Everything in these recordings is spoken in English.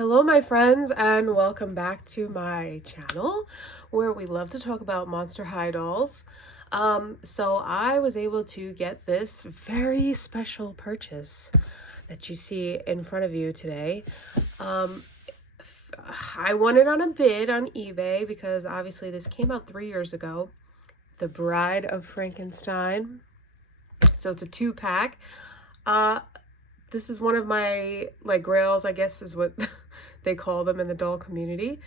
Hello my friends and welcome back to my channel where we love to talk about Monster High dolls. So I was able to get this very special purchase that you see in front of you today. I won it on a bid on eBay because obviously this came out 3 years ago. The Bride of Frankenstein. So it's a 2-pack. This is one of my grails, I guess is what they call them in the doll community.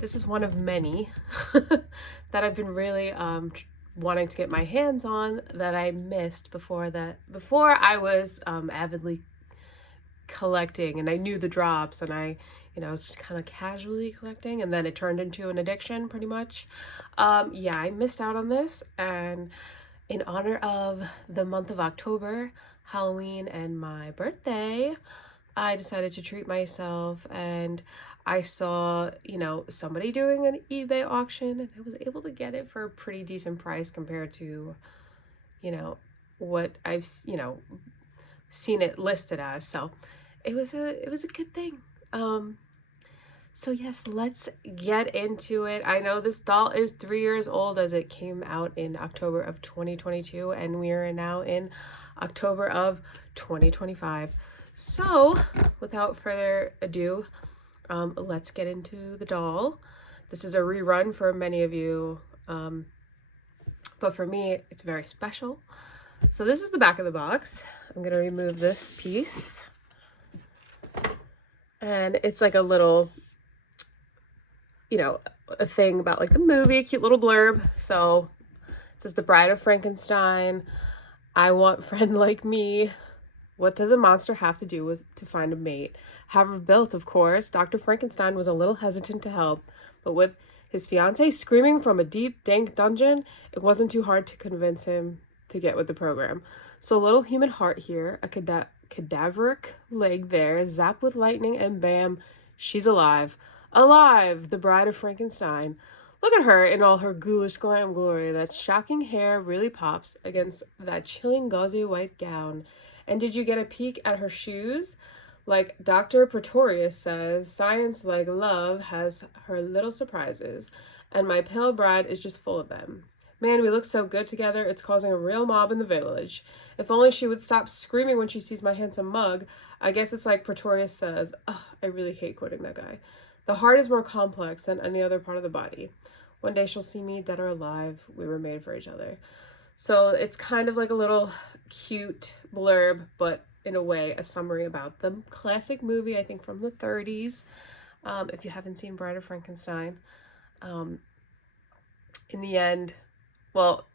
This is one of many that I've been really wanting to get my hands on that I missed before I was avidly collecting, and I knew the drops, and I was just kind of casually collecting, and then it turned into an addiction pretty much. Yeah, I missed out on this, and in honor of the month of October, Halloween, and my birthday, I decided to treat myself, and I saw, somebody doing an eBay auction, and I was able to get it for a pretty decent price compared to, what I've, seen it listed as. So it was a good thing. So yes, let's get into it. I know this doll is 3 years old as it came out in October of 2022, and we are now in October of 2025. So without further ado, let's get into the doll. This is a rerun for many of you, but for me, it's very special. So this is the back of the box. I'm going to remove this piece. And it's like a little, a thing about like the movie, a cute little blurb. So it says, "The Bride of Frankenstein. I want friend like me. What does a monster have to do with to find a mate? However built, of course, Dr. Frankenstein was a little hesitant to help, but with his fiancée screaming from a deep, dank dungeon, it wasn't too hard to convince him to get with the program. So a little human heart here, a cadaveric leg there, zap with lightning, and bam, she's alive. Alive, the Bride of Frankenstein. Look at her in all her ghoulish glam glory. That shocking hair really pops against that chilling gauzy white gown. And did you get a peek at her shoes? Like Dr. Pretorius says, science, like love, has her little surprises, and my pale bride is just full of them. Man, we look so good together, it's causing a real mob in the village. If only she would stop screaming when she sees my handsome mug. I guess it's like Pretorius says. Ugh, I really hate quoting that guy. The heart is more complex than any other part of the body. One day she'll see me, dead or alive. We were made for each other." So it's kind of like a little cute blurb, but in a way, a summary about the classic movie, I think from the 30s. If you haven't seen Bride of Frankenstein. In the end, well,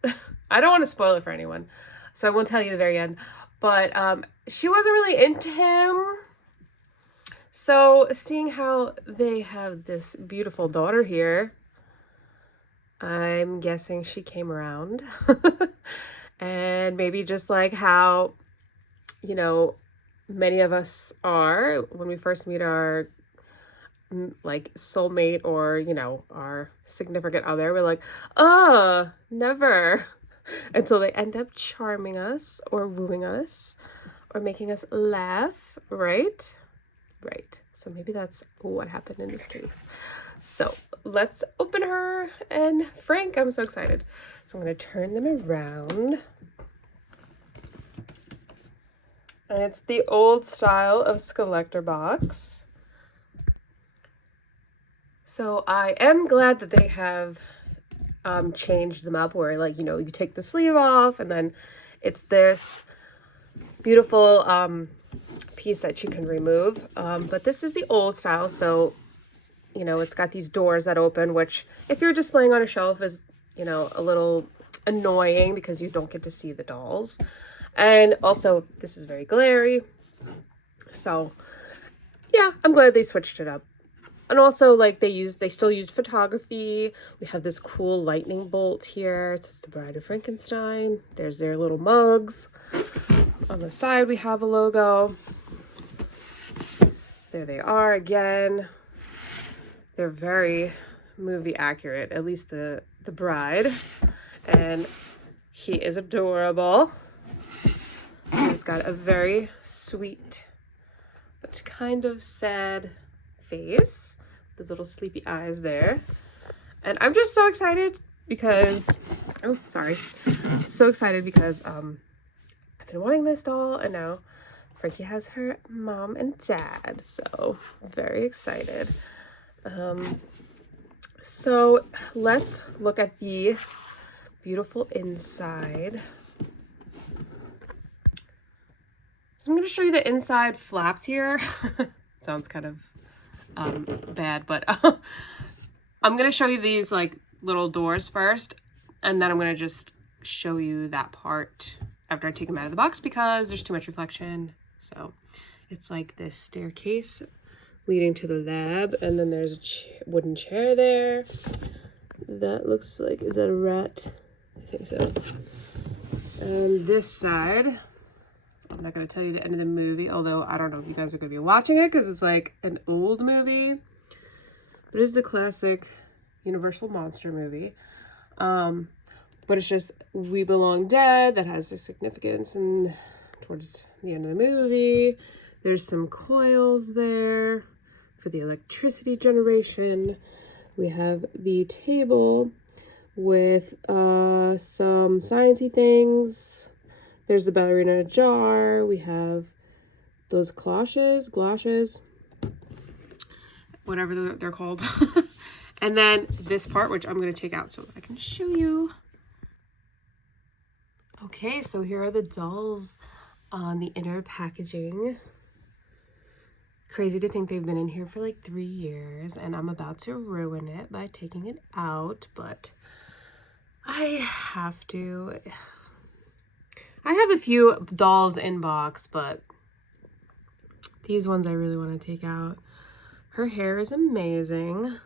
I don't want to spoil it for anyone, so I won't tell you the very end, but she wasn't really into him. So seeing how they have this beautiful daughter here, I'm guessing she came around. And maybe just like how, many of us are when we first meet our soulmate or, our significant other, we're like, never, until they end up charming us or wooing us or making us laugh, right? Right. So maybe that's what happened in this case. So let's open her, and Frank, I'm so excited. So I'm going to turn them around. And it's the old style of Skullector box. So I am glad that they have changed them up where, you take the sleeve off, and then it's this beautiful piece that you can remove. But this is the old style, so it's got these doors that open, which if you're displaying on a shelf is, a little annoying because you don't get to see the dolls. And also, this is very glary. So, yeah, I'm glad they switched it up. And also, they still used photography. We have this cool lightning bolt here. It says The Bride of Frankenstein. There's their little mugs. On the side, we have a logo. There they are again. They're very movie accurate, at least the bride. And he is adorable. He's got a very sweet but kind of sad face. Those little sleepy eyes there. And I'm just so excited because, oh, sorry. So excited because I've been wanting this doll, and now Frankie has her mom and dad. So very excited. So let's look at the beautiful inside. So I'm going to show you the inside flaps here. Sounds kind of bad, but I'm going to show you these like little doors first, and then I'm going to just show you that part after I take them out of the box because there's too much reflection. So it's like this staircase leading to the lab, and then there's a wooden chair there. That looks like, is that a rat? I think so. And this side, I'm not going to tell you the end of the movie, although I don't know if you guys are going to be watching it because it's like an old movie. But it's the classic Universal Monster movie. But it's just We Belong Dead that has a significance and towards the end of the movie. There's some coils there for the electricity generation. We have the table with some sciencey things. There's the ballerina jar. We have those galoshes, whatever they're called. And then this part, which I'm going to take out so I can show you. Okay, so here are the dolls on the inner packaging. Crazy to think they've been in here for like 3 years, and I'm about to ruin it by taking it out, but I have to. I have a few dolls in box, but these ones I really want to take out. Her hair is amazing.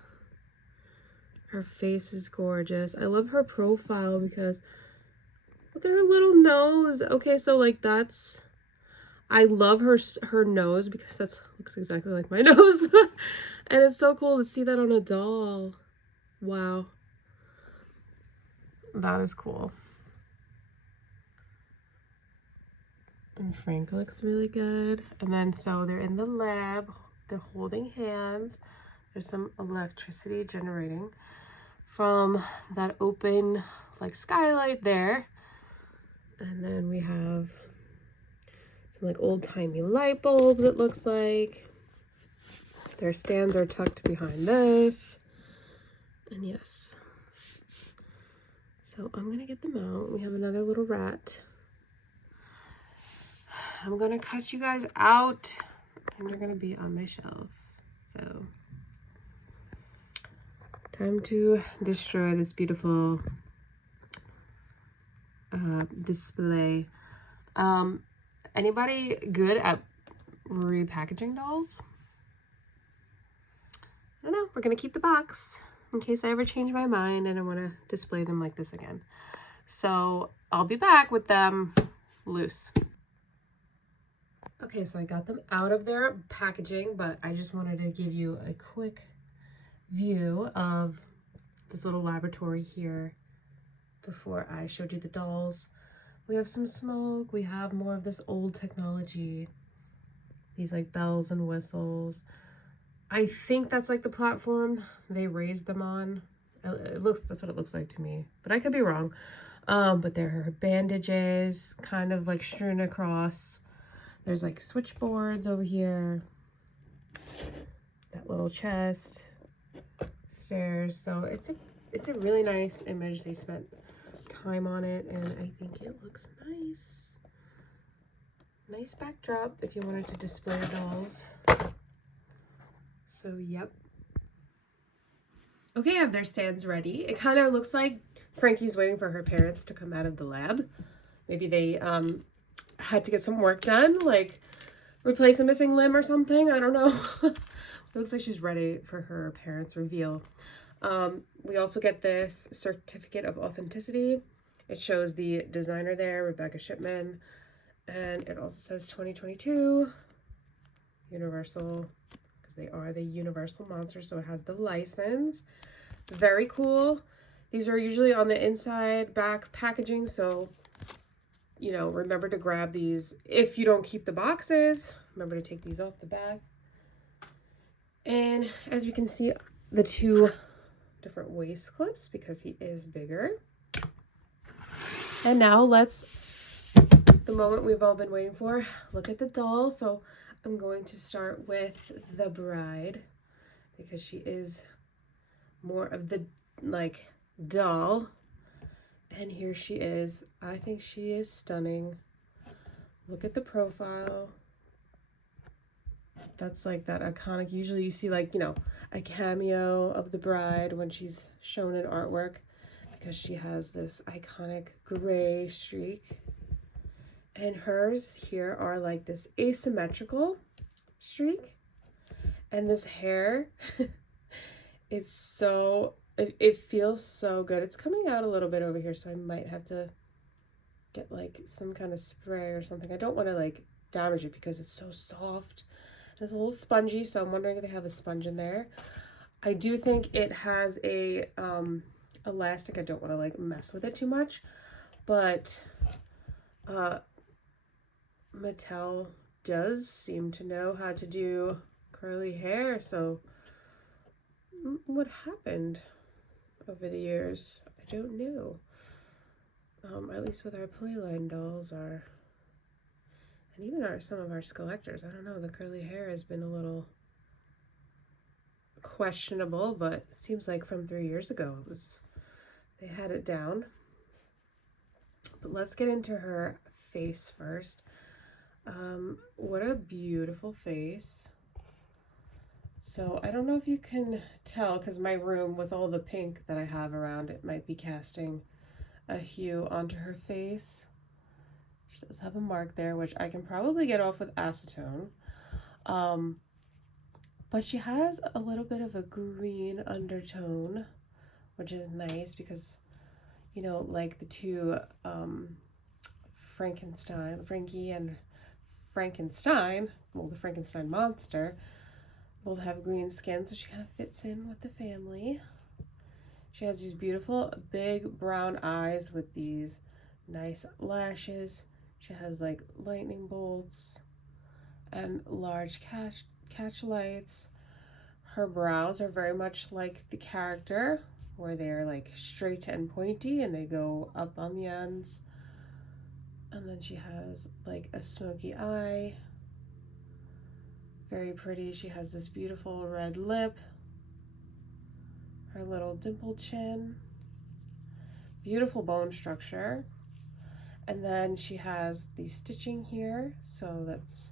Her face is gorgeous. I love her profile because look at her little nose. Okay, so like that's, I love her nose because that's looks exactly like my nose. And it's so cool to see that on a doll. Wow. That is cool. And Frank looks really good. And then so they're in the lab. They're holding hands. There's some electricity generating from that open like skylight there. And then we have some like old-timey light bulbs, it looks like. Their stands are tucked behind this. And yes. So I'm gonna get them out. We have another little rat. I'm gonna cut you guys out and they're gonna be on my shelf. So time to destroy this beautiful display. Anybody good at repackaging dolls? I don't know. We're gonna keep the box in case I ever change my mind and I want to display them like this again. So I'll be back with them loose. Okay, so I got them out of their packaging, but I just wanted to give you a quick view of this little laboratory here before I showed you the dolls. We have some smoke. We have more of this old technology. These like bells and whistles. I think that's like the platform they raised them on. That's what it looks like to me, but I could be wrong. But there are bandages kind of like strewn across. There's like switchboards over here. That little chest. Stairs. So it's a really nice image. They spent time on it and I think it looks nice. Nice backdrop if you wanted to display dolls. So yep. Okay, I have their stands ready. It kind of looks like Frankie's waiting for her parents to come out of the lab. Maybe they had to get some work done, like replace a missing limb or something. I don't know. It looks like she's ready for her parents' reveal. We also get this certificate of authenticity. It shows the designer there, Rebecca Shipman, and it also says 2022 Universal, because they are the Universal Monster, so it has the license. Very cool. These are usually on the inside back packaging, so you know, remember to grab these if you don't keep the boxes. Remember to take these off the back. And as we can see, the two different waist clips because he is bigger. And now let's, the moment we've all been waiting for, look at the doll. So I'm going to start with the bride because she is more of the like doll. And here she is. I think she is stunning. Look at the profile. That's like that iconic, usually you see like, you know, a cameo of the bride when she's shown in artwork because she has this iconic gray streak. And hers here are like this asymmetrical streak. And this hair, it's so, it feels so good. It's coming out a little bit over here, so I might have to get like some kind of spray or something. I don't want to like damage it because it's so soft. It's a little spongy, so I'm wondering if they have a sponge in there. I do think it has a elastic. I don't want to like mess with it too much, but Mattel does seem to know how to do curly hair. So what happened over the years? I don't know. At least with our Playline dolls, and even some of our Skullectors, I don't know, the curly hair has been a little questionable, but it seems like from 3 years ago they had it down. But let's get into her face first. What a beautiful face. So I don't know if you can tell because my room with all the pink that I have around it might be casting a hue onto her face. She does have a mark there, which I can probably get off with acetone. But she has a little bit of a green undertone, which is nice because, you know, like the two Frankie and Frankenstein, well, the Frankenstein monster, both have green skin, so she kind of fits in with the family. She has these beautiful big brown eyes with these nice lashes. She has like lightning bolts and large catch lights. Her brows are very much like the character, where they're like straight and pointy and they go up on the ends. And then she has like a smoky eye. Very pretty. She has this beautiful red lip. Her little dimpled chin. Beautiful bone structure. And then she has the stitching here. So that's,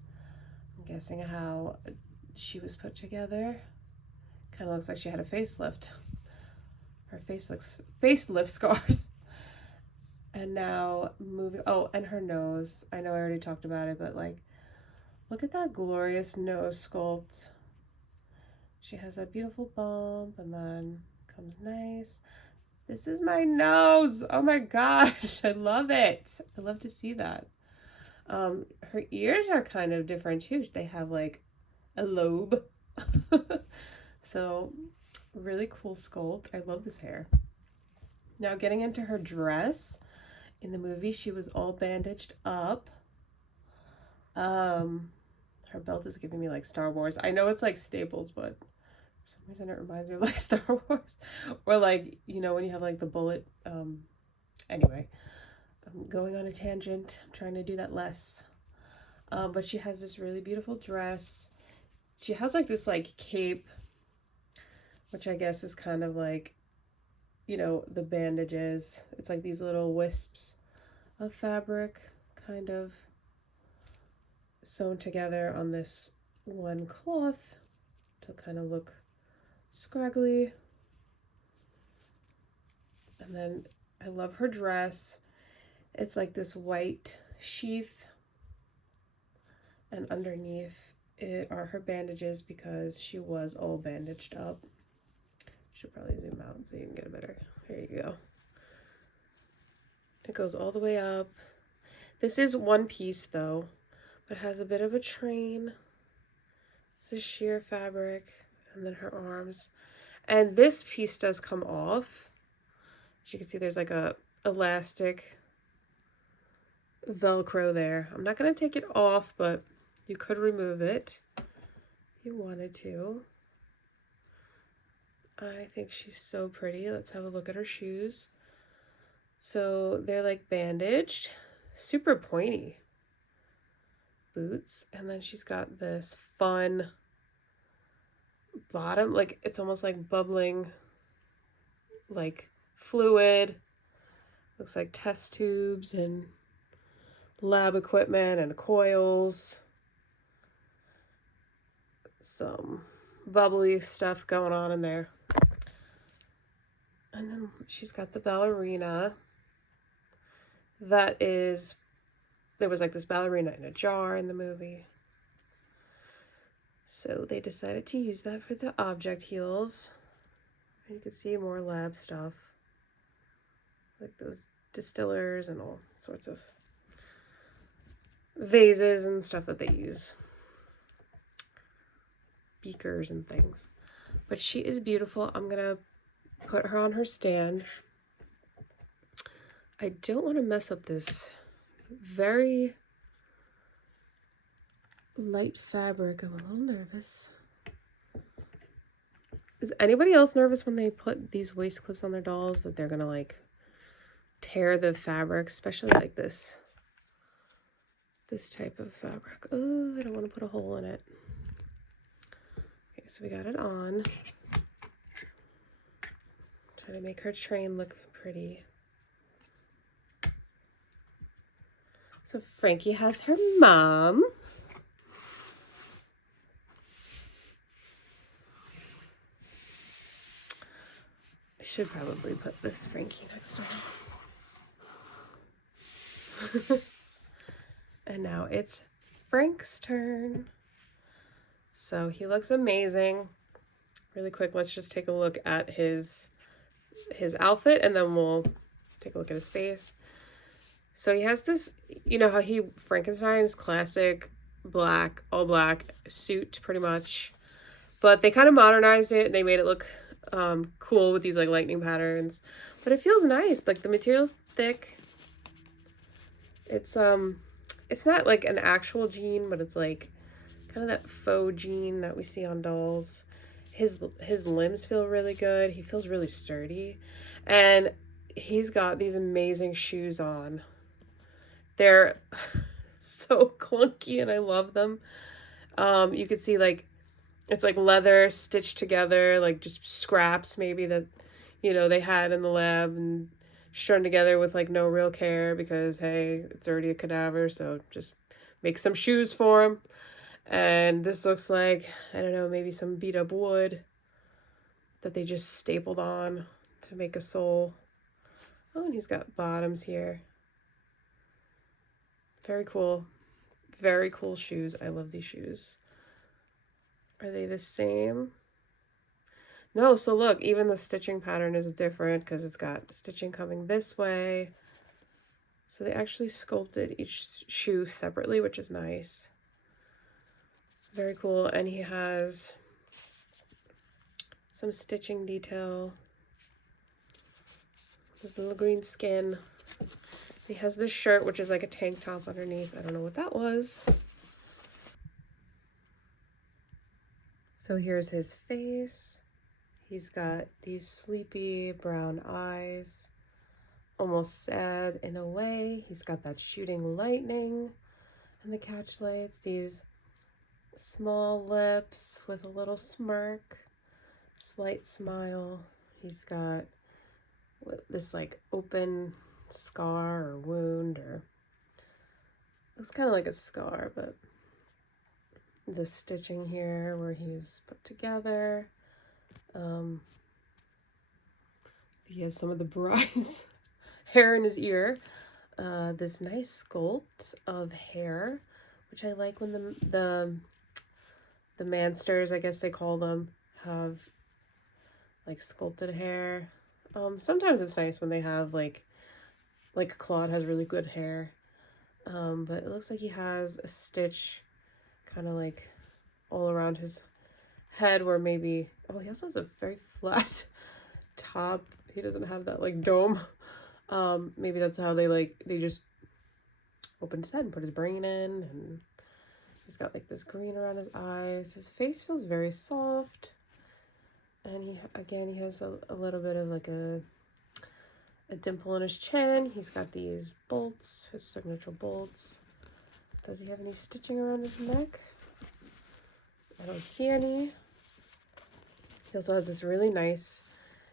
I'm guessing, how she was put together. Kind of looks like she had a facelift. Her facelift scars. And now moving, oh, and her nose. I know I already talked about it, but like, look at that glorious nose sculpt. She has that beautiful bump and then comes nice. This is my nose. Oh my gosh, I love it. I love to see that. Her ears are kind of different too. They have like a lobe. So really cool sculpt. I love this hair. Now getting into her dress. In the movie, she was all bandaged up. Her belt is giving me like Star Wars. I know it's like Staples, but for some reason it reminds me of like Star Wars. Or like, you know, when you have like the bullet. Anyway, I'm going on a tangent. I'm trying to do that less. But she has this really beautiful dress. She has like this like cape, which I guess is kind of like, you know, the bandages. It's like these little wisps of fabric kind of sewn together on this one cloth to kind of look scraggly. And then I love her dress. It's like this white sheath, and underneath it are her bandages because she was all bandaged up. Should probably zoom out so you can get a better, there you go. It goes all the way up. This is one piece though, but it has a bit of a train. It's a sheer fabric, and then her arms. And this piece does come off. As you can see, there's like a elastic Velcro there. I'm not gonna take it off, but You could remove it if you wanted to. I think she's so pretty. Let's have a look at her shoes. So they're like bandaged, super pointy boots. And then she's got this fun bottom, like it's almost like bubbling, like fluid. Looks like test tubes and lab equipment and coils. Some bubbly stuff going on in there. And then she's got the ballerina. That is, there was like this ballerina in a jar in the movie. So they decided to use that for the object heels. And you can see more lab stuff. Like those distillers and all sorts of vases and stuff that they use. Beakers and things. But she is beautiful. I'm going to put her on her stand. I don't want to mess up this very light fabric. I'm a little nervous. Is anybody else nervous when they put these waist clips on their dolls that they're going to like tear the fabric, especially like this type of fabric? Oh, I don't want to put a hole in it. Okay, so we got it on. Trying to make her train look pretty. So Frankie has her mom. I should probably put this Frankie next to her. And now it's Frank's turn. So he looks amazing. Really quick, let's just take a look at his outfit and then we'll take a look at his face. So he has this, you know how Frankenstein's classic black, all black suit pretty much. But they kind of modernized it and they made it look cool with these like lightning patterns. But it feels nice. Like the material's thick. It's not like an actual jean, but it's like kind of that faux jean that we see on dolls. His limbs feel really good. He feels really sturdy. And he's got these amazing shoes on. They're so clunky and I love them. You could see like it's like leather stitched together, like just scraps maybe that, you know, they had in the lab and strung together with like no real care because, hey, it's already a cadaver, so just make some shoes for him. And this looks like, I don't know, maybe some beat up wood that they just stapled on to make a sole. Oh, and he's got bottoms here. Very cool. Very cool shoes. I love these shoes. Are they the same? No, so look, even the stitching pattern is different because it's got stitching coming this way. So they actually sculpted each shoe separately, which is nice. Very cool. And he has some stitching detail. His little green skin. He has this shirt, which is like a tank top underneath. I don't know what that was. So here's his face. He's got these sleepy brown eyes, almost sad in a way. He's got that shooting lightning and the catch lights, these small lips with a little smirk, slight smile. He's got this like open scar or wound, or looks kind of like a scar, but the stitching here where he was put together. He has some of the bride's hair in his ear. This nice sculpt of hair, which I like when the mansters, I guess they call them, have like sculpted hair. Sometimes it's nice when they have like Claude has really good hair. But it looks like he has a stitch kind of like all around his head where maybe, oh, he also has a very flat top. He doesn't have that like dome. Maybe that's how they just opened his head and put his brain in, and He's got like this green around his eyes. His face feels very soft. And he has a little bit of like a dimple in his chin. He's got these bolts, his signature bolts. Does he have any stitching around his neck? I don't see any. He also has this really nice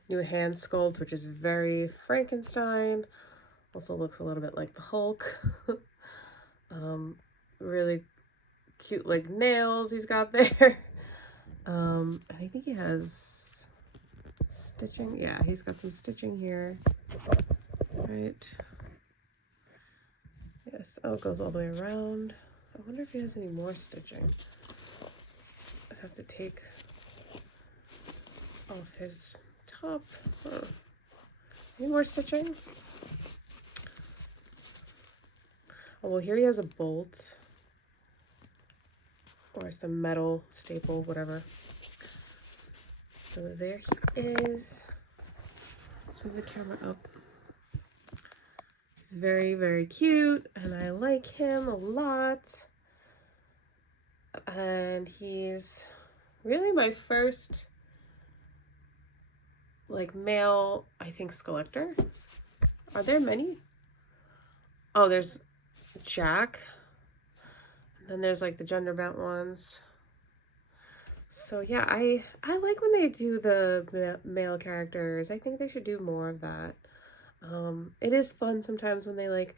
new hand sculpt, which is very Frankenstein. Also looks a little bit like the Hulk. Really cute like nails he's got there. I think he has stitching. Yeah, he's got some stitching here. Right. Yes. Oh, it goes all the way around. I wonder if he has any more stitching. I have to take off his top. Huh. Any more stitching? Oh, well, here he has a bolt. Or some metal staple, whatever. So there he is. Let's move the camera up. He's very, very cute, and I like him a lot. And he's really my first, like, male, I think, Skullector. Are there many? Oh, there's Jack. And then there's like the gender bent ones. So yeah, I like when they do the male characters. I think they should do more of that. It is fun sometimes when they like,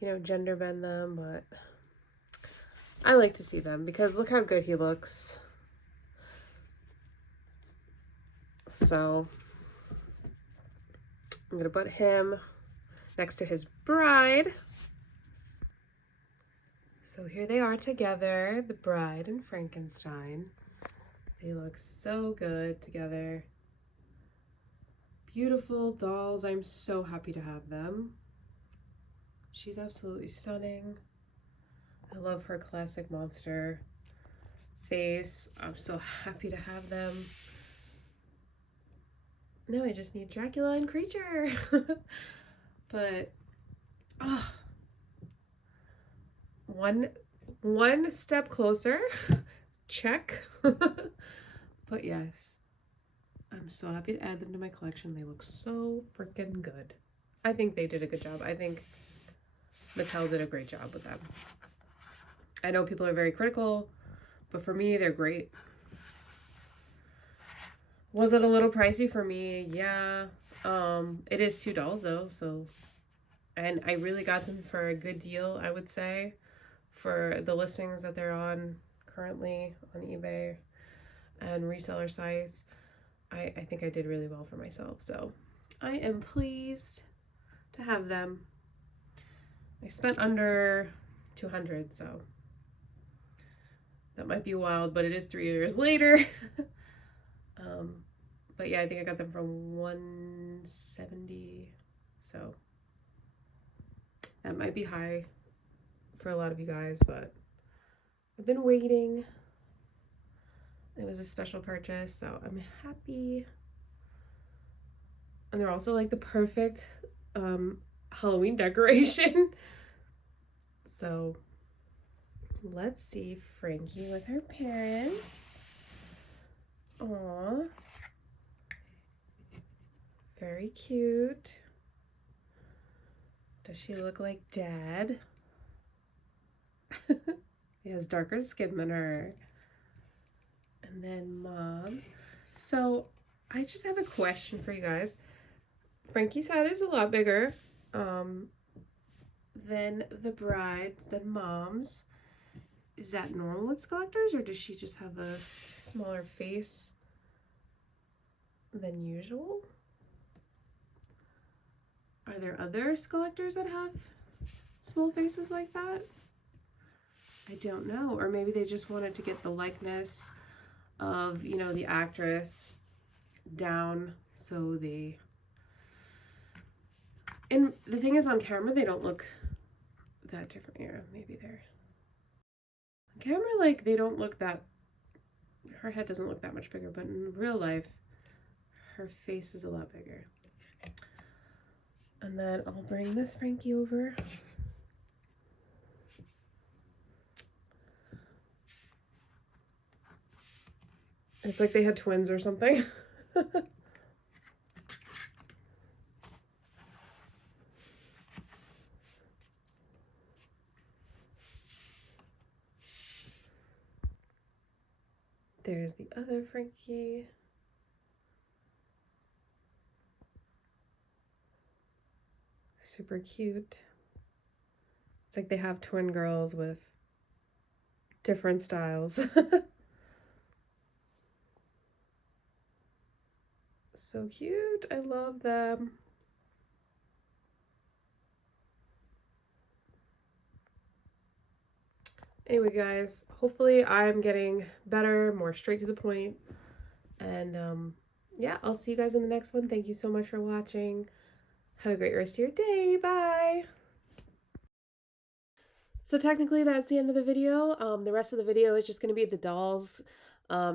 you know, gender bend them, but I like to see them because look how good he looks. So I'm gonna put him next to his bride. So here they are together, the bride and Frankenstein. They look so good together. Beautiful dolls. I'm so happy to have them. She's absolutely stunning. I love her classic monster face. I'm so happy to have them. Now I just need Dracula and Creature. But, oh, one step closer. Check. But yes, I'm so happy to add them to my collection. They look so freaking good. I think they did a good job. I think Mattel did a great job with them. I know people are very critical, but for me, they're great. Was it a little pricey for me? Yeah. It is $2 though, so, and I really got them for a good deal, I would say, for the listings that they're on currently on eBay and reseller sites. I think I did really well for myself, so I am pleased to have them. I spent under 200, so that might be wild, but it is 3 years later. But yeah, I think I got them for 170, so that might be high for a lot of you guys, but I've been waiting. It was a special purchase, so I'm happy. And they're also like the perfect Halloween decoration. So let's see Frankie with her parents. Aww. Very cute. Does she look like Dad? He has darker skin than her. And then Mom. So I just have a question for you guys. Frankie's head is a lot bigger than the bride's, than Mom's. Is that normal with Skullectors, or does she just have a smaller face than usual? Are there other Skullectors that have small faces like that? I don't know. Or maybe they just wanted to get the likeness of, you know, the actress down, so they... And the thing is, on camera, they don't look that different. Yeah, maybe they're... On camera, like, they don't look that... Her head doesn't look that much bigger, but in real life, her face is a lot bigger. And then I'll bring this Frankie over. It's like they had twins or something. There's the other Frankie. Super cute. It's like they have twin girls with different styles. So cute. I love them. Anyway, guys, hopefully I'm getting better, more straight to the point. And yeah, I'll see you guys in the next one. Thank you so much for watching. Have a great rest of your day. Bye. So technically that's the end of the video. The rest of the video is just going to be the dolls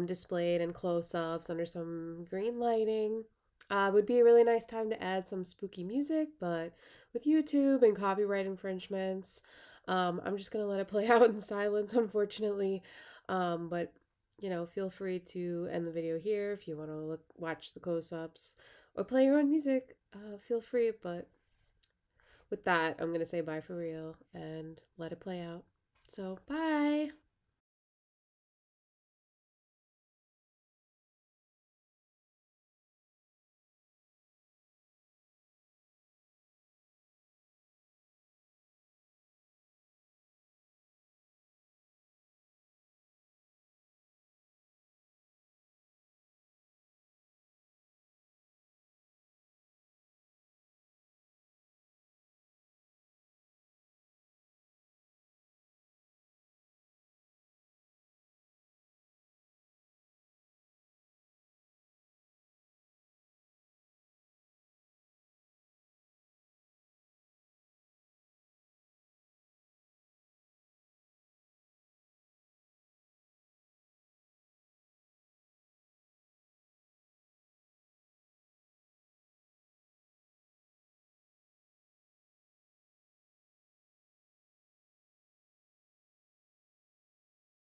displayed in close-ups under some green lighting. Would be a really nice time to add some spooky music, but with YouTube and copyright infringements, I'm just going to let it play out in silence, unfortunately. But, you know, feel free to end the video here if you want to watch the close-ups or play your own music. Feel free, but with that, I'm going to say bye for real and let it play out. So, bye!